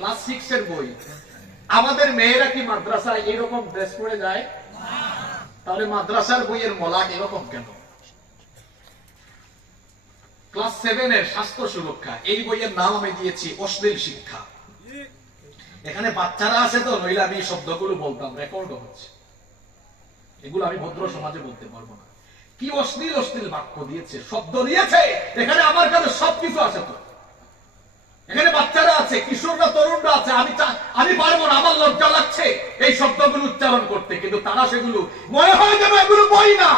Class six এর বই। আমাদের মেয়েরা কি মাদ্রাসায় এরকম ড্রেস পরে যায়? তাহলে মাদ্রাসার বইয়ের মলাট এরকম কেন? ক্লাস সেভেন এর স্বাস্থ্য সুরক্ষা, এই বইয়ের নাম আমি দিয়েছি অশ্লীল শিক্ষা। এখানে বাচ্চারা আছে তো, নইলে আমি এই শব্দগুলো বলতাম রেকর্ড হচ্ছে। এগুলো আমি ভদ্র সমাজে বলতে পারব না। কি অশ্লীল অশ্লীল বাক্য দিয়েছে, শব্দ দিয়েছে? এখানে আমার কাছে সবকিছু আছে তো। এখানে বাচ্চারা আছে, কিশোররা, তরুণরা আছে। আমি আমি পারব না, আমার লজ্জা লাগছে এই শব্দগুলো উচ্চারণ করতে, কিন্তু তারা সেগুলো মনে হয় যেন এগুলো বই না,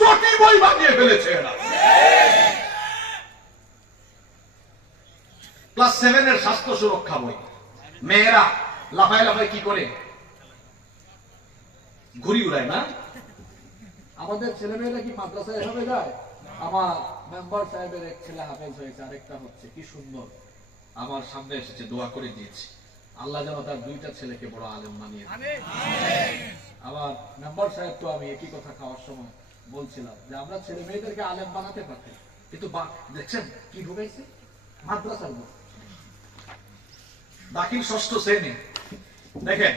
চটি বই বানিয়ে ফেলেছে এরা। ক্লাস সেভেন এর স্বাস্থ্য সুরক্ষা বই। মেয়েরা লাফায় লাফায় কি করে? ঘুরি উড়ায় না? আমাদের ছেলেমেয়েরা কি মাদ্রাসায় এভাবে যায়? আমার মেম্বার সাহেবের এক ছেলে হাফেজ হয়েছে, আরেকটা হচ্ছে, কি সুন্দর। আমার সামনে এসেছে দোয়া করে দিয়েছে আল্লাহ যেন তার দুইটা ছেলেকে বড় আলেম বানিয়ে দেয়। আমার মেম্বার সাহেব তো আমি একই কথা খাওয়ার সময় বলছিলাম যে আমরা ছেলে মেয়েদেরকে আলেম বানাতে পারতাম কিন্তু দেখছেন কি ঢুকাইছে মাদ্রাসার বই। দাখিল ষষ্ঠ শ্রেণি দেখেন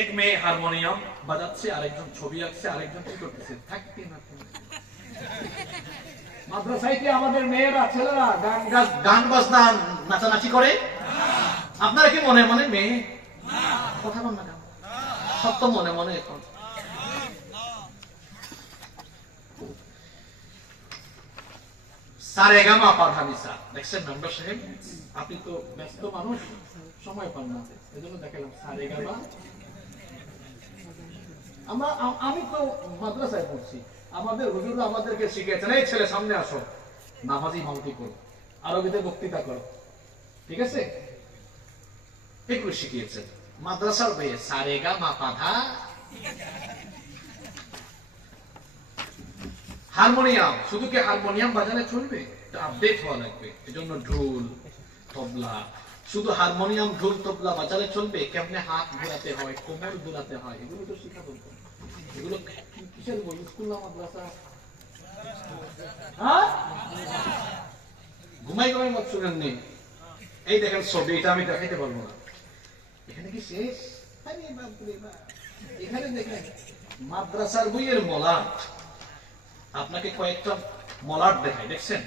এক মেয়ে হারমোনিয়াম বাজাচ্ছে আরেকজন ছবি আঁকছে আরেকজন কি করতেছে থাকতে না। মাদ্রাসায় আমাদের মেয়েরা, ছেলেরা গান গান- বাজনা, নাচানাচি করে? আপনারা কি মনে মনে মেয়ে? কথা বল না কেন? সত্য মনে মনে এখন। দেখছেন সাহেব আপনি সময় পান না। আমরা আমি তো মাদ্রাসায় পড়ছি। আমাদের হুজুররা আমাদেরকে শিখিয়েছেন, এই ছেলে, সামনে আসো। নামাজি মামতি করো, আরবিতে বক্তৃতা করো। ঠিক আছে? এগুলো শিখিয়েছেন। মাদ্রাসার বইয়ে, সারেগা মা পাধা হারমোনিয়াম, শুধু কি হারমোনিয়াম বাজালে চলবে? আপডেট হওয়া লাগবে। এজন্য ঢোল, তবলা, শুধু হারমোনিয়াম, ঢোল, তবলা বাজালে চলবে। কেমনে হাত ঘোরাতে হয়, কোমর ঘোরাতে হয়, এগুলো তো শিখা দরকার। হ্যাঁ? ঘুমাই ঘুমাই মত শুনেন নেই এই দেখেন ছবি, এটা আমি দেখাইতে পারব না। এখানে কি শেষ? বাপ। এখানে দেখেন, মাদ্রাসার বইয়ের মলাট আপনাকে কয়েকটা মলাট দেখাই, দেখছেন?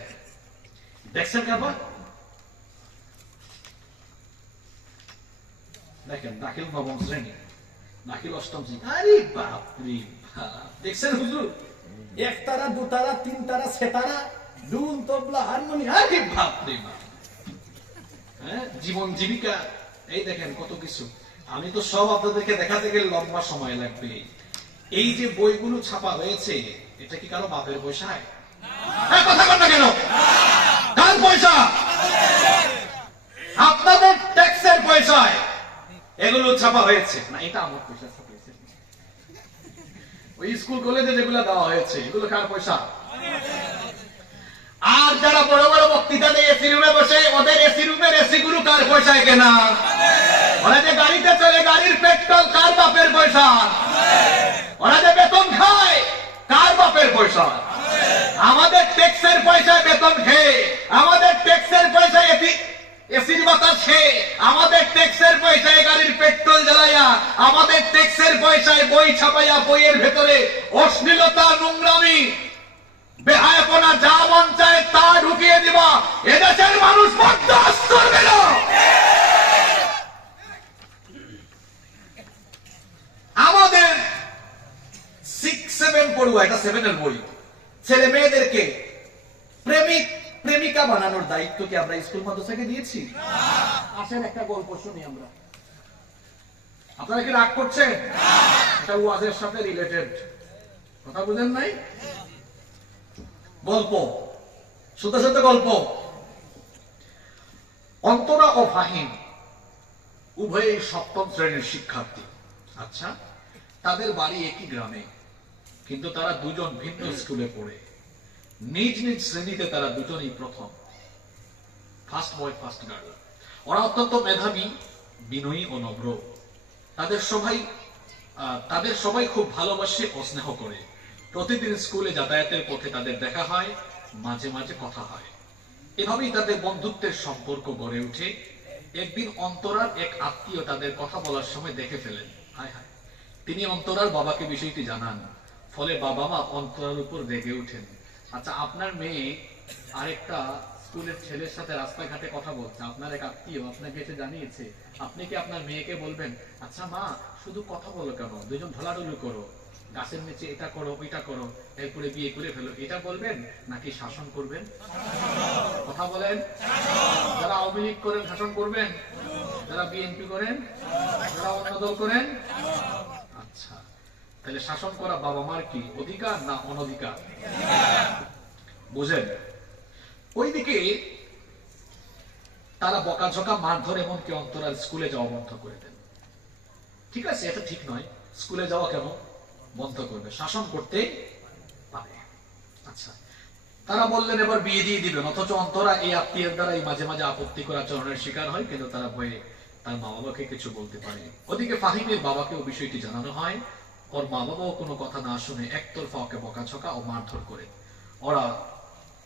দেখছেন কাবা দেখেন, দাখিল নবম শ্রেণি। দাখিল অষ্টম শ্রেণি আরে বাপরে বাপ। দেখছেন হুজুর? এক তারা দু তারা তিন তারা সে তারা তবলা হারমোনি আরে বাপরে বাপ। হ্যাঁ জীবন জীবিকা এই দেখেন কত কিছু। আমি তো সব আপনাদেরকে দেখাতে গেলে লম্বা সময় লাগবে। এই যে বইগুলো ছাপা হয়েছে এটা কি কারও বাপের পয়সায় হ্যাঁ, কথা বল না কেন? কার পয়সা ছাপা হয়েছে। না, এটা আমার পয়সা, ছাপা হয়েছে। ওই স্কুল, কলেজে যেগুলো দেওয়া হয়েছে, এগুলো কার পয়সা? আর যারা বড় বড় বক্তৃতা দেয় এসি রুমে বসে, ওদের এসি রুমের এসি গুলো কার পয়সায় কেনা? ওরা যে গাড়িতে চলে গাড়ির পেট্রোল কার বাপের পয়সা? ওরা যে বেতন খায়, কার বাপের পয়সা? আমাদের ট্যাক্সের পয়সায় বেতন খেয়ে, আমাদের ট্যাক্সের পয়সায় এসি এসির বাতাস আমাদের ট্যাক্সের পয়সায় গাড়ির পেট্রোল জ্বালাইয়া, আমাদের ট্যাক্সের পয়সায় বই ছাপাইয়া বইয়ের ভেতরে অশ্লীলতা, নোংরামি, বেহায়াপনা, যা মন চায় তা ঢুকিয়ে দিবা। এদেশের মানুষ বরদাস্ত করবে না আমাদের সিক্স সেভেন পড়ুয়া, এটা সেভেনের বই। ছেলে মেয়েদেরকে প্রেমিক প্রেমিকা বানানোর দায়িত্ব কি আমরা স্কুল মাদ্রাসাকে দিয়েছি? আসেন একটা গল্প শুনি আমরা। আপনারা কি রাগ করছেন? এটা ওয়াজের সাথে রিলেটেড কথা বুঝেন নাই? গল্প। শুধু শুধু গল্প। অন্তরা ও ফাহিম উভয়ই সপ্তম শ্রেণির শিক্ষার্থী। আচ্ছা তাদের বাড়ি একই গ্রামে কিন্তু তারা দুজন ভিন্ন স্কুলে পড়ে। নিজ নিজ শ্রেণীতে তারা দুজনই প্রথম। ফার্স্ট বয় ফার্স্ট গার্ল ওরা অত্যন্ত মেধাবী, বিনয়ী ও নম্র তাদের সবাই তাদের সবাই খুব ভালোবাসে ও স্নেহ করে। প্রতিদিন স্কুলে যাতায়াতের পথে তাদের দেখা হয়, মাঝে মাঝে কথা হয়। এভাবেই তাদের বন্ধুত্বের সম্পর্ক গড়ে ওঠে। একদিন অন্তরার এক আত্মীয় তাদের কথা বলার সময় দেখে ফেলেন। হায় হায়। তিনি অন্তরার বাবাকে বিষয়টি জানান। ফলে বাবা মা অন্তরার উপর রেগে ওঠেন। আচ্ছা আপনার মেয়ে আরেকটা স্কুলের ছেলের সাথে রাস্তাঘাটে কথা বলছে। আপনার এক আত্মীয় আপনাকে এসে জানিয়েছে। আপনি কি আপনার মেয়েকে বলবেন আচ্ছা মা, শুধু কথা বলো কেন? দুজন ঢলাঢুলি করো। গাছের নিচে এটা করো, ওইটা করো। এরপরে বিয়ে করে ফেলো। এটা বলবেন নাকি শাসন করবেন? কথা বলেন। যারা আওয়ামী লীগ করেন, শাসন করবেন? যারা বিএনপি করেন? যারা অন্য দল করেন? আচ্ছা তাহলে শাসন করা বাবা মার কি অধিকার না অনধিকার? বুঝেন? ওইদিকে তারা বকাঝকা, মারধর এমনকি অন্তরাল স্কুলে যাওয়া বন্ধ করে দেন। ঠিক আছে, এটা ঠিক নয়। স্কুলে যাওয়া কেন? বন্ধ করবে। শাসন করতে পারে। আচ্ছা তারা বললেন, এবার বিয়ে দিয়ে দিবেন। অথচ অন্তরা এই আত্মীয়ের দ্বারা এই মাঝে মাঝে আপত্তিকর আচরণের শিকার হয়, কিন্তু তারা ভয়ে তার মা বাবাকে কিছু বলতে পারে ওদিকে ফাহিমের বাবাকেও বিষয়টি জানানো হয়। ওর মা বাবাও কোনো কথা না শুনে একতরফা ওকে বকাঝকা ও মারধর করে। ওরা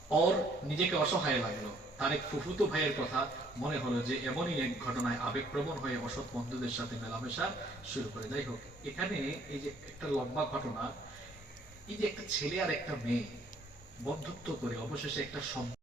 ওর নিজেকে অসহায় লাগল। তার এক ফুফুতো ভাইয়ের কথা মনে হলো যে এমনই এক ঘটনায় আবেগপ্রবণ হয়ে অসৎ বন্ধুদের সাথে মেলামেশা শুরু করে। যাই হোক, এখানে এই যে একটা লম্বা ঘটনা, এই যে একটা ছেলে আর একটা মেয়ে বন্ধুত্ব করে অবশেষে একটা সম্পর্ক